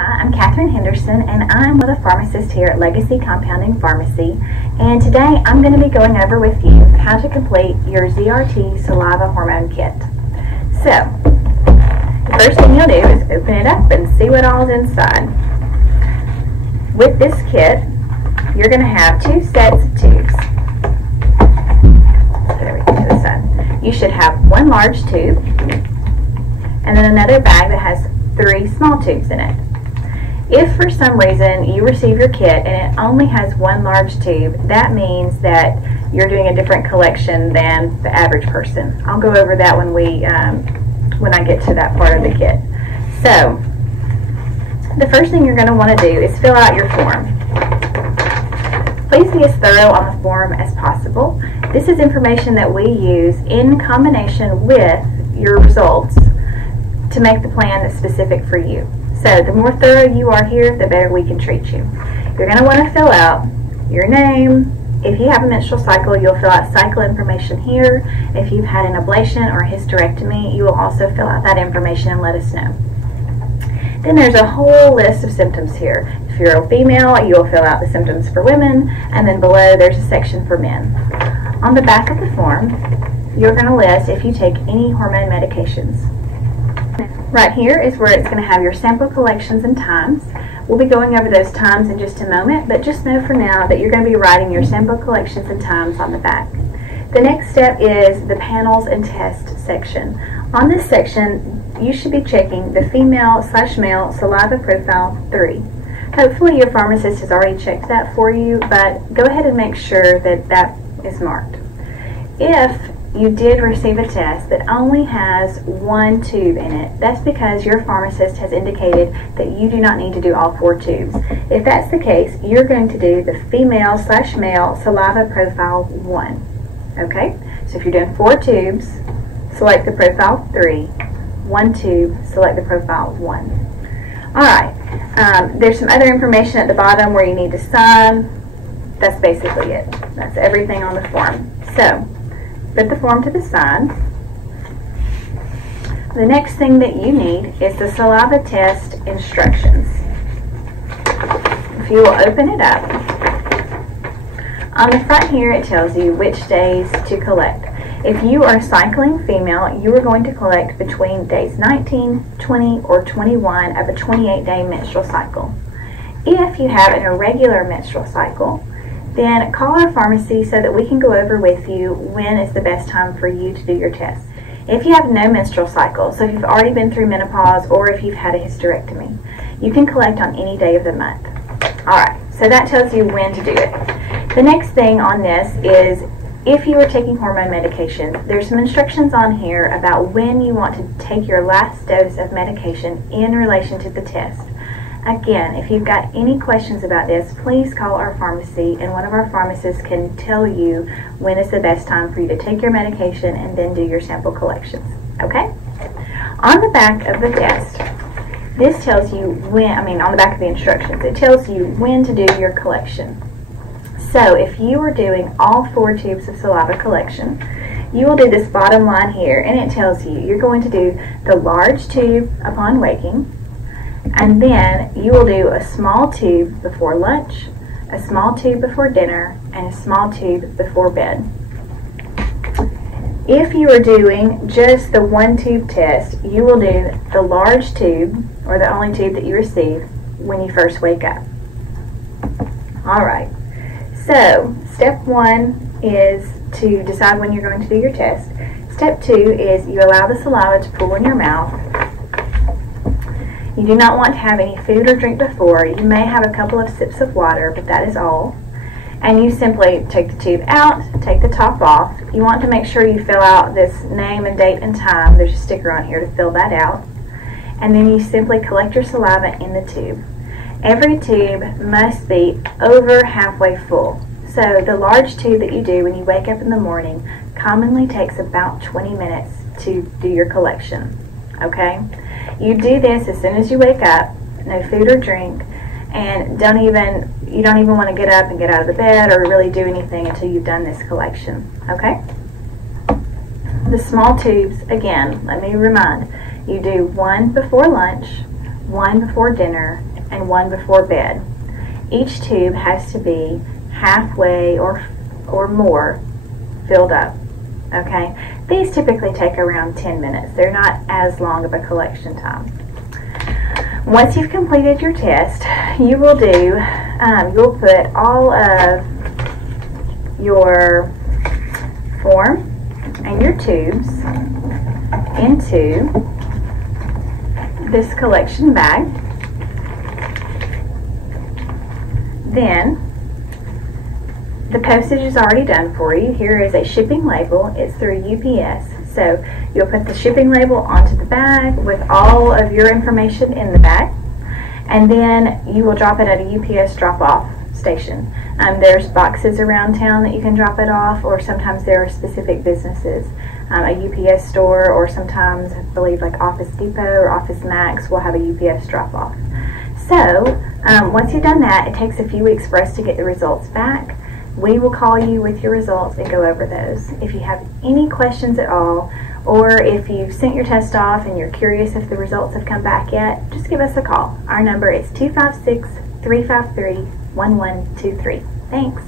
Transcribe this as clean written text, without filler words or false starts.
Hi, I'm Catherine Henderson, and I'm with a pharmacist here at Legacy Compounding Pharmacy. And today I'm going to be going over with you how to complete your ZRT Saliva Hormone Kit. So, the first thing you'll do is open it up and see what all is inside. With this kit, you're going to have two sets of tubes. Put everything to the side. You should have one large tube, and then another bag that has 3 small tubes in it. If for some reason you receive your kit and it only has one large tube, that means that you're doing a different collection than the average person. I'll go over that when I get to that part of the kit. So, the first thing you're going to want to do is fill out your form. Please be as thorough on the form as possible. This is information that we use in combination with your results to make the plan that's specific for you. So the more thorough you are here, the better we can treat you. You're going to want to fill out your name. If you have a menstrual cycle, you'll fill out cycle information here. If you've had an ablation or a hysterectomy, you will also fill out that information and let us know. Then there's a whole list of symptoms here. If you're a female, you'll fill out the symptoms for women, and then below there's a section for men. On the back of the form, you're going to list if you take any hormone medications. Right here is where it's going to have your sample collections and times. We'll be going over those times in just a moment, but just know for now that you're going to be writing your sample collections and times on the back. The next step is the panels and test section. On this section, you should be checking the female/male saliva profile 3. Hopefully your pharmacist has already checked that for you, but go ahead and make sure that that is marked. If you did receive a test that only has one tube in it, that's because your pharmacist has indicated that you do not need to do all 4 tubes. If that's the case, you're going to do the female/male saliva profile 1. Okay? So if you're doing 4 tubes, select the profile 3. 1 tube, select the profile 1. Alright, there's some other information at the bottom where you need to sign. That's basically it. That's everything on the form. So, put the form to the side. The next thing that you need is the saliva test instructions. If you will open it up, on the front here it tells you which days to collect. If you are a cycling female, you are going to collect between days 19, 20, or 21 of a 28-day menstrual cycle. If you have an irregular menstrual cycle, then call our pharmacy so that we can go over with you when is the best time for you to do your test. If you have no menstrual cycle, so if you've already been through menopause or if you've had a hysterectomy, you can collect on any day of the month. Alright, so that tells you when to do it. The next thing on this is if you are taking hormone medication, there's some instructions on here about when you want to take your last dose of medication in relation to the test. Again, if you've got any questions about this, please call our pharmacy and one of our pharmacists can tell you when is the best time for you to take your medication and then do your sample collections. Okay? On the back of the test, this tells you when, on the back of the instructions, it tells you when to do your collection. So if you are doing all 4 tubes of saliva collection, you will do this bottom line here, and it tells you you're going to do the large tube upon waking, and then you will do a small tube before lunch, a small tube before dinner, and a small tube before bed. If you are doing just the 1 tube test, you will do the large tube, or the only tube that you receive, when you first wake up. Alright, so step 1 is to decide when you're going to do your test. Step 2 is you allow the saliva to pool in your mouth. You do not want to have any food or drink before. You may have a couple of sips of water, but that is all. And you simply take the tube out, take the top off. You want to make sure you fill out this name and date and time. There's a sticker on here to fill that out. And then you simply collect your saliva in the tube. Every tube must be over halfway full. So the large tube that you do when you wake up in the morning commonly takes about 20 minutes to do your collection. Okay? You do this as soon as you wake up, no food or drink, and you don't even want to get up and get out of the bed or really do anything until you've done this collection. Okay? The small tubes, again, let me remind, you do 1 before lunch, 1 before dinner, and one before bed. Each tube has to be halfway or more filled up. Okay, these typically take around 10 minutes. They're not as long of a collection time. Once you've completed your test, you will you'll put all of your form and your tubes into this collection bag. Then the postage is already done for you. Here is a shipping label. It's through UPS. So you'll put the shipping label onto the bag with all of your information in the bag, and then you will drop it at a UPS drop-off station. There's boxes around town that you can drop it off, or sometimes there are specific businesses. A UPS store, or sometimes I believe like Office Depot or Office Max will have a UPS drop-off. So once you've done that, it takes a few weeks for us to get the results back. We will call you with your results and go over those. If you have any questions at all, or if you've sent your test off and you're curious if the results have come back yet, just give us a call. Our number is 256-353-1123. Thanks.